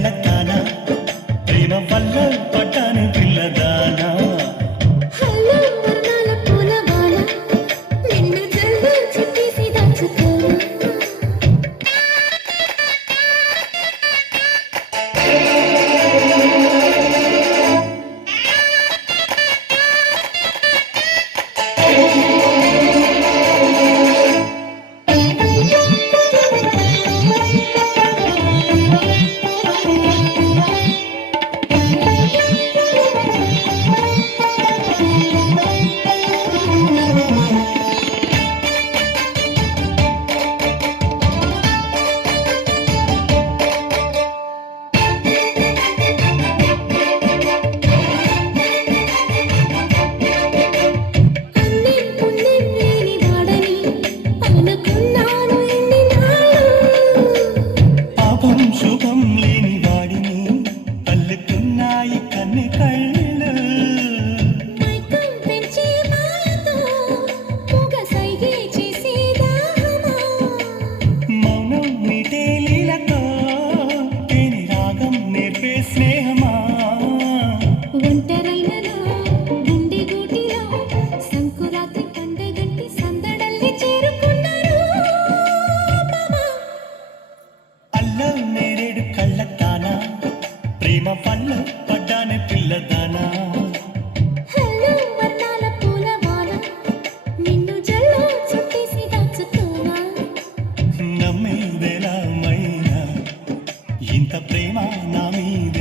కళ్ళతానా ప్రేమ వల్ల పడ్డాను పిల్లదానా హలో వర్ణాల పూలవాన నిన్ను జల్లు చుట్టేసి దాచుకోనా పాపం శుభం లేని వాడిని పల్లుకున్నాయి కన్ను కళ్ళు మౌనం మీటే లీలతో తేని రాగం నేర్పే స్నేహమా అల్లో నేరేడు కళ్ళతానా ప్రేమ వల్ల పడ్డాను పిల్లదానా నమ్మేదెలా మైనా ఇంత ప్రేమ నా మీద